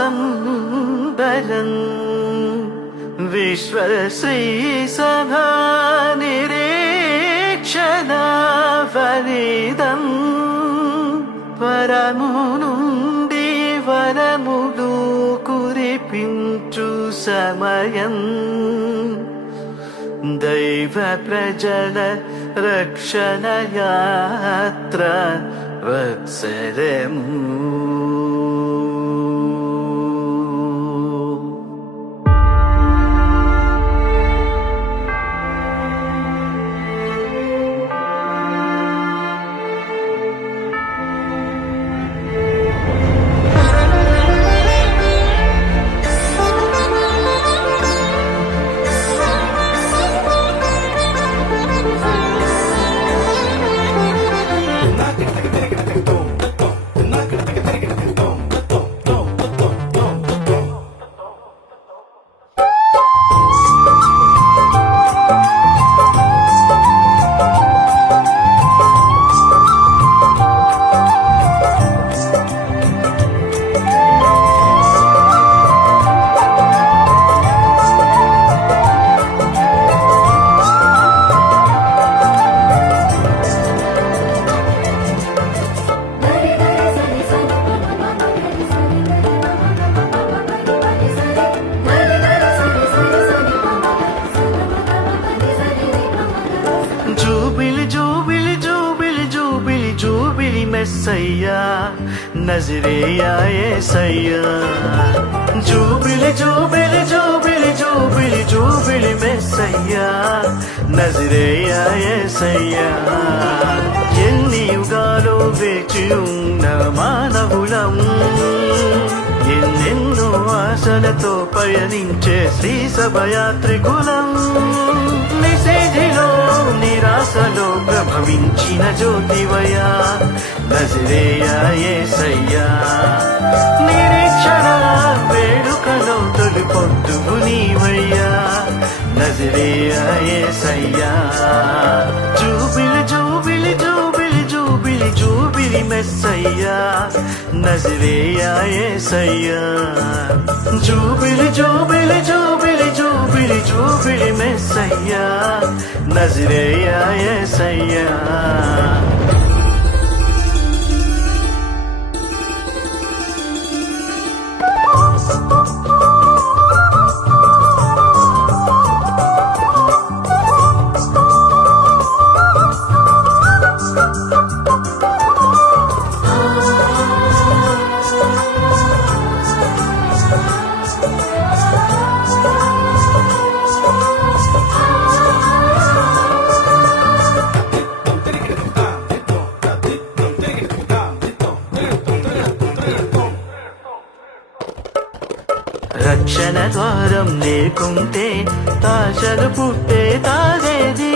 సంబరం విశ్వశ్రీ సభా నిరీక్షణ ఫలితం పరము నుండి వరములు కురిపించు సమయం దైవ ప్రజల రక్షణ యాత్ర వత్సరము మెస్సయ్యా నజరేయా యేసయ్యా జూబిలి జూబిలి జూబిలి జూబిలి జూబిలి మెస్సయ్యా నజరేయా యేసయ్యా ఎన్ని యుగాలు వేచి ఉన్న మానవులం ఎన్నెన్నో ఆశలతో పయనించే శ్రీ సభయాత్రికులం నిషేధిలో నిరాశలో ప్రభవించిన జ్యోతివయ్యా నజరేయా యేసయ్యా నిరీక్షణ వేడుకలో తొలి పొద్దువు నీవయ్యా నజరేయా యేసయ్యా జూబిలి జూబిలి జూబిలి జూబిలి జూబిలి మెస్సయ్యా నజరేయా యేసయ్యా జూబిలి జూబిలి జూబిలి జూబిలి జూబిలి మెస్సయ్యా నజరేయా యేసయ్యా రక్షణ ద్వారం లేకుంటే ఆశలు పుట్టే తాగేది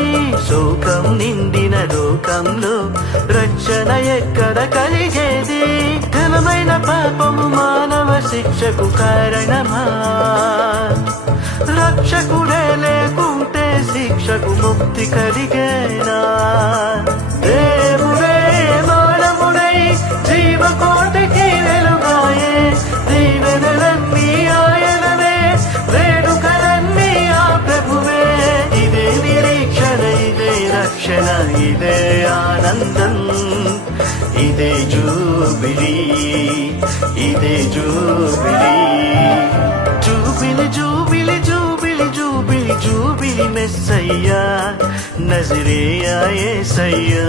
శోకం నిండిన లోకంలో రక్షణ ఎక్కడ కలిగేది ఘనమైన పాపము మానవ శిక్షకు కారణమా రక్షకుడే లేకుంటే శిక్షకు ముక్తి కలిగేనా దేవుడే మానవుడై జీవకోటికి వెలుగాయే దీవెనలన్నీ ఆయనవే వేడుకలన్నీ ఆ ప్రభువే ఇదే నిరీక్షణ ఇదే రక్షణ ఇదే ఆనందం ఇదే జూబిలీ ఇదే జూబిలీ జూబిలి జూబిలి జూబిలి జూబిలి జూబిలి మెస్సయ్యా నజరేయా యేసయ్యా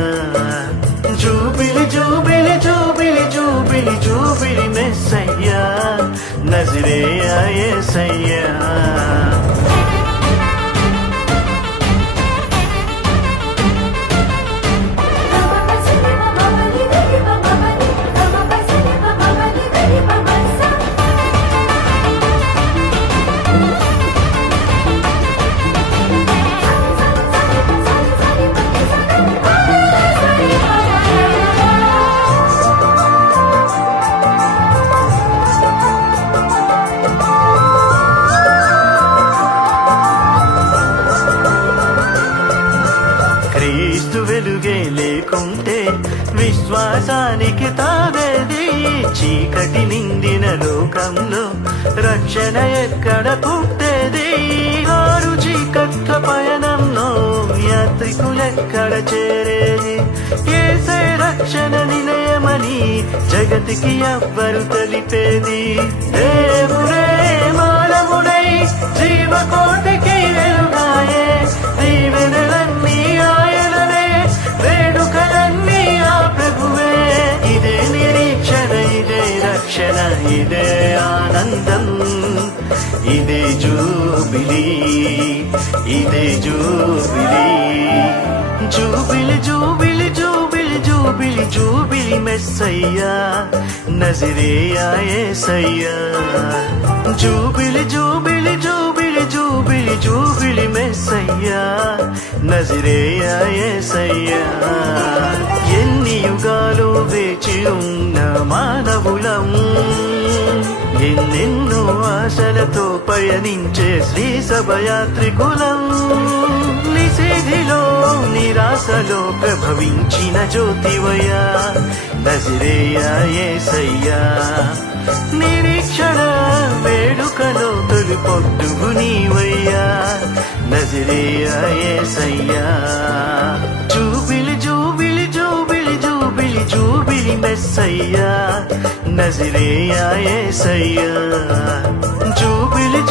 జూబిలి జూబిలి జూబిలి జూబిలి జూబిలి మెస్సయ్యా నజరేయా యేసయ్యా వెలుగే లేకుంటే విశ్వాసానికి తాగేది చీకటి నిండిన లోకంలో రక్షణ ఎక్కడ పుట్టేది ఆరు చీకట్ల పయనంలో యాత్రికులెక్కడ చేరేది ఏసే రక్షణ నిలయమని జగతికి ఎవ్వరు తెలిపేది దేవుడే మానవుడై జీవకోటికి వెలుగాయే దీవెనలన్నీ ఆయననే వేడుకలన్నీ ఆ ప్రభువే ఇదే నిరీక్షణ ఇదే రక్షణ ఇదే ఆనందం ఇదే జూబిలీ ఇదే జూబిలీ జూబిలి జూబిలి జూబిలి జూబిలి జూబిలి మెస్సయ్యా నజరేయా యేసయ్యా జూబిలి జూబిలి జూబిలి జూబిలి జూబిలి మెస్సయ్యా నజరేయా యేసయ్యా ఎన్ని యుగాలు వేచి ఉన్న మానవులం ఎన్నెన్నో ఆశలతో పయనించే శ్రీ సభయాత్రికులం నిషేధిలో నిరాశలో ప్రభవించిన జ్యోతివయ్యా నజరేయా యేసయ్యా నిరీక్షణ వేడుకలో తొలి పొద్దుగు నీవయ్యా నజరేయా యేసయ్యా జూబిలి జూబిలి జూబిలి జూబిలి జూబిలి మెస్సయ్యా నజరేయా యేసయ్యా జూబిలి